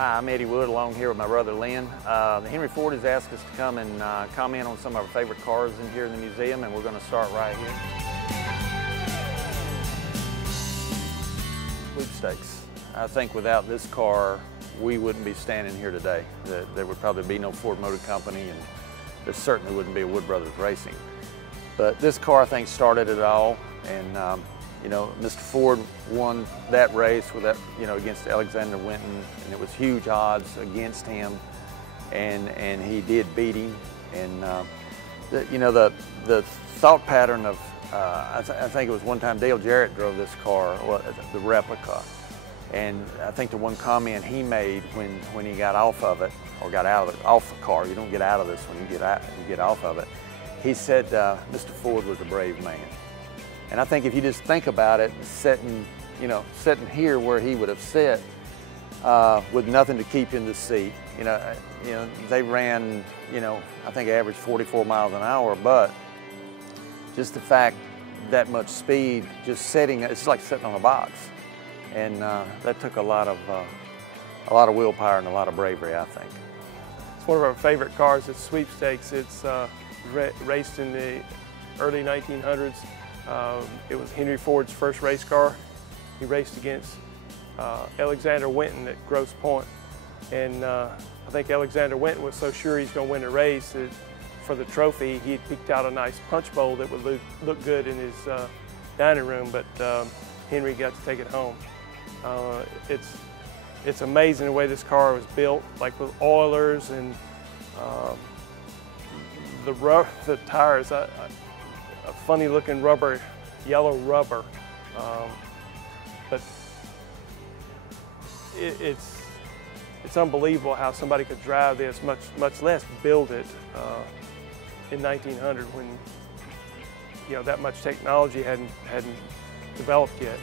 Hi, I'm Eddie Wood, along here with my brother Lynn. Henry Ford has asked us to come and comment on some of our favorite cars in here in the museum, and we're going to start right here. Sweepstakes. I think without this car, we wouldn't be standing here today. There would probably be no Ford Motor Company, and there certainly wouldn't be a Wood Brothers Racing. But this car, I think, started it all, and you know, Mr. Ford won that race with that, you know, against Alexander Winton, and it was huge odds against him, and he did beat him. And you know, the thought pattern of I think it was one time Dale Jarrett drove this car, well, the replica, and I think the one comment he made when he got off of it, or got out of it, off the car, you don't get out of this when you get off of it, he said Mr. Ford was a brave man. And I think if you just think about it, sitting here where he would have sat with nothing to keep in the seat, you know, they ran, you know, I think average 44 miles an hour, but just the fact that much speed, just sitting, it's like sitting on a box, and that took a lot of willpower and a lot of bravery, I think. It's one of our favorite cars. It's Sweepstakes. It's raced in the early 1900s. It was Henry Ford's first race car. He raced against Alexander Winton at Grosse Pointe. And I think Alexander Winton was so sure he's going to win the race that for the trophy, he had picked out a nice punch bowl that would look good in his dining room, but Henry got to take it home. It's amazing the way this car was built, like with oilers and the tires. A funny looking rubber, yellow rubber, but it's unbelievable how somebody could drive this, much less build it in 1900 when, you know, that much technology hadn't developed yet.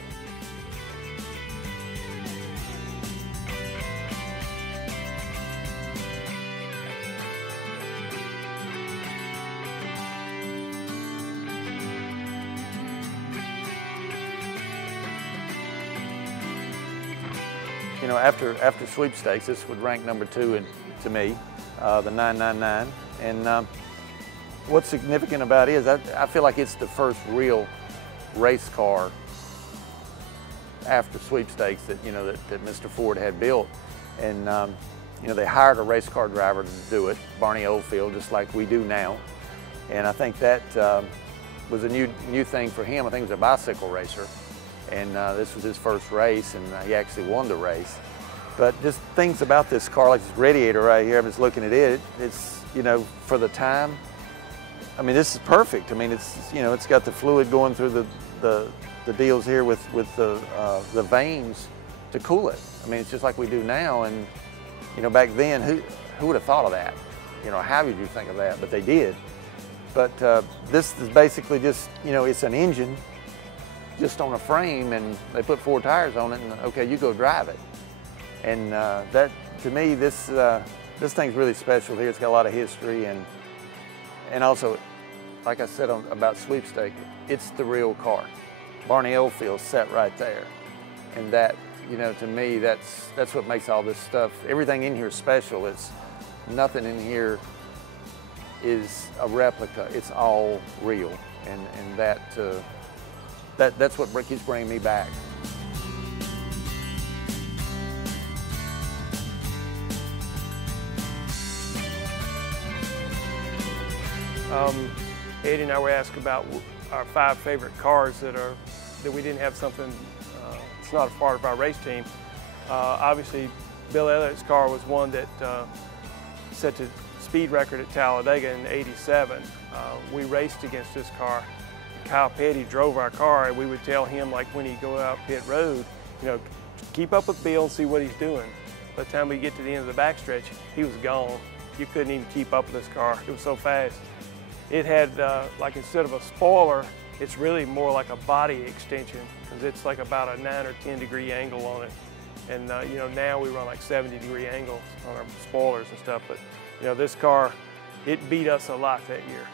You know, after Sweepstakes, this would rank number 2 to me, the 999. And what's significant about it is I feel like it's the first real race car after Sweepstakes that, you know, that Mr. Ford had built. And you know, they hired a race car driver to do it, Barney Oldfield, just like we do now. And I think that was a new thing for him. I think he was a bicycle racer. And this was his first race, and he actually won the race. But just things about this car, like this radiator right here, I'm just looking at it, it's, you know, for the time, I mean, this is perfect. I mean, it's, you know, it's got the fluid going through the deals here with the vanes to cool it. I mean, it's just like we do now, and, you know, back then, who would have thought of that? You know, how did you think of that? But they did. But this is basically just, you know, it's an engine just on a frame, and they put 4 tires on it, and okay, you go drive it. And that, to me, this thing's really special here. It's got a lot of history, and also, like I said about Sweepstakes, it's the real car. Barney Oldfield sat right there, and that, you know, to me, that's what makes all this stuff. Everything in here is special. It's nothing in here is a replica. It's all real, and that's what keeps bringing me back. Eddie and I were asked about our 5 favorite cars that we didn't have something. It's not a part of our race team. Obviously, Bill Elliott's car was one that set the speed record at Talladega in '87. We raced against this car. Kyle Petty drove our car, and we would tell him, like, when he'd go out pit road, you know, keep up with Bill and see what he's doing. By the time we get to the end of the backstretch, he was gone. You couldn't even keep up with this car. It was so fast. It had, like, instead of a spoiler, it's really more like a body extension, because it's like about a 9 or 10 degree angle on it. And you know, now we run like 70-degree angles on our spoilers and stuff, but you know, this car, it beat us a lot that year.